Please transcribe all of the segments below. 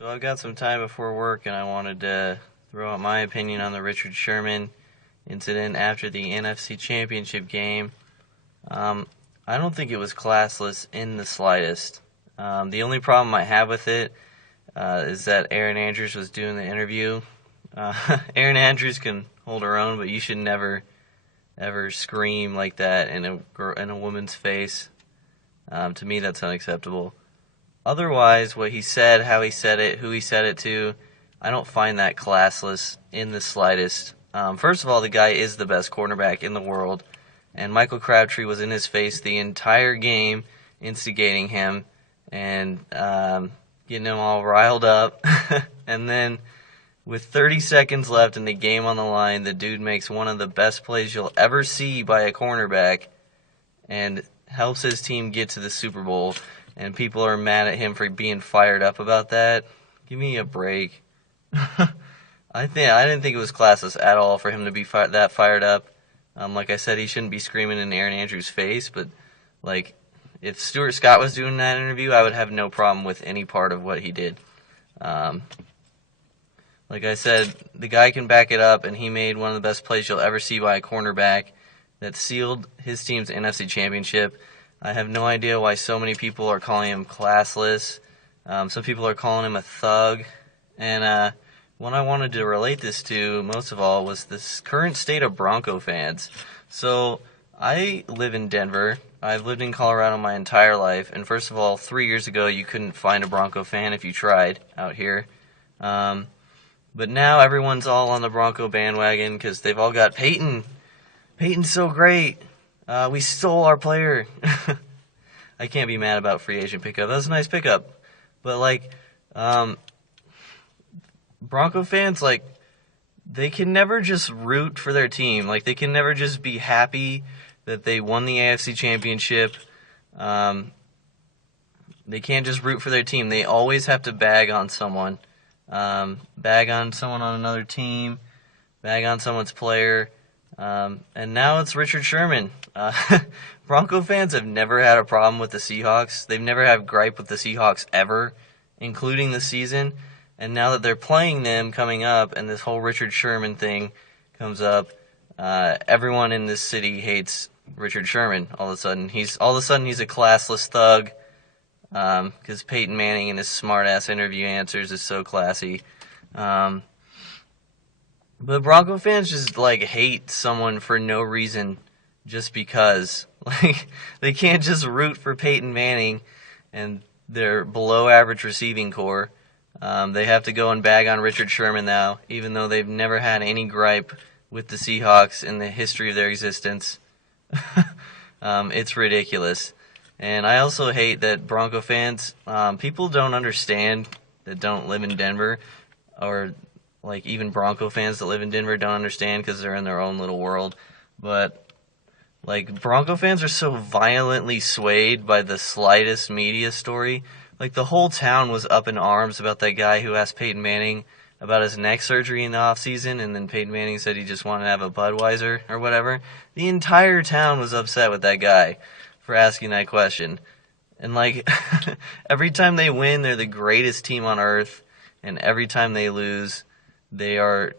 So I've got some time before work, and I wanted to throw out my opinion on the Richard Sherman incident after the NFC Championship game. Um, I don't think it was classless in the slightest. The only problem I have with it is that Erin Andrews was doing the interview. Erin Andrews can hold her own, but you should never, ever scream like that in a woman's face. To me, that's unacceptable. Otherwise, what he said, how he said it, who he said it to, I don't find that classless in the slightest. First of all, the guy is the best cornerback in the world, and Michael Crabtree was in his face the entire game, instigating him and getting him all riled up. And then, with 30 seconds left and the game on the line, the dude makes one of the best plays you'll ever see by a cornerback and helps his team get to the Super Bowl. And people are mad at him for being fired up about that. Give me a break. I didn't think it was classless at all for him to be that fired up. Like I said, he shouldn't be screaming in Erin Andrews' face, but like if Stuart Scott was doing that interview, I would have no problem with any part of what he did. Like I said, the guy can back it up, and he made one of the best plays you'll ever see by a cornerback that sealed his team's NFC Championship. I have no idea why so many people are calling him classless. Some people are calling him a thug. And what I wanted to relate this to, most of all, was this current state of Bronco fans. So I live in Denver. I've lived in Colorado my entire life. And first of all, 3 years ago, you couldn't find a Bronco fan if you tried out here. But now everyone's all on the Bronco bandwagon because they've all got Peyton. Peyton's so great. We stole our player. I can't be mad about free agent pickup. That was a nice pickup. But, Bronco fans, they can never just root for their team. They can never just be happy that they won the AFC Championship. They can't just root for their team. They always have to bag on someone. Bag on someone on another team. Bag on someone's player. And now it's Richard Sherman. Bronco fans have never had a problem with the Seahawks. They've never had gripe with the Seahawks ever, including the season. And now that they're playing them coming up and this whole Richard Sherman thing comes up, everyone in this city hates Richard Sherman all of a sudden. He's a classless thug because Peyton Manning in his smart-ass interview answers is so classy. But Bronco fans just, hate someone for no reason just because. They can't just root for Peyton Manning and their below-average receiving core. They have to go and bag on Richard Sherman now, even though they've never had any gripe with the Seahawks in the history of their existence. It's ridiculous. And I also hate that Bronco fans, people don't understand that don't live in Denver, or even Bronco fans that live in Denver don't understand because they're in their own little world. But Bronco fans are so violently swayed by the slightest media story. The whole town was up in arms about that guy who asked Peyton Manning about his neck surgery in the offseason, and then Peyton Manning said he just wanted to have a Budweiser or whatever. The entire town was upset with that guy for asking that question. And every time they win, they're the greatest team on earth, and every time they lose, they are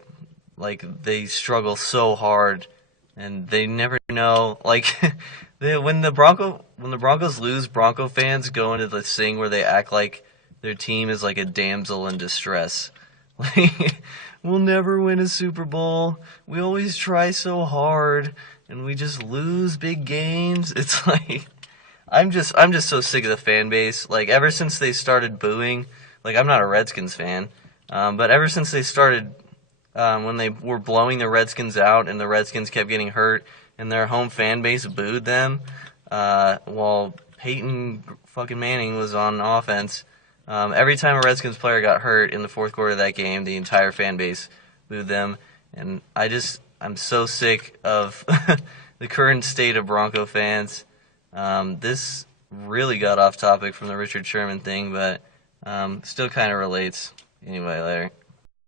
they struggle so hard, and they never know. When the Broncos lose, Bronco fans go into this thing where they act like their team is like a damsel in distress. We'll never win a Super Bowl. We always try so hard, and we just lose big games. It's I'm just so sick of the fan base. Ever since they started booing, I'm not a Redskins fan, but ever since they started, when they were blowing the Redskins out and the Redskins kept getting hurt and their home fan base booed them, while Peyton fucking Manning was on offense, every time a Redskins player got hurt in the fourth quarter of that game, the entire fan base booed them, and I'm so sick of the current state of Bronco fans. This really got off topic from the Richard Sherman thing, but still kind of relates. Anyway, later.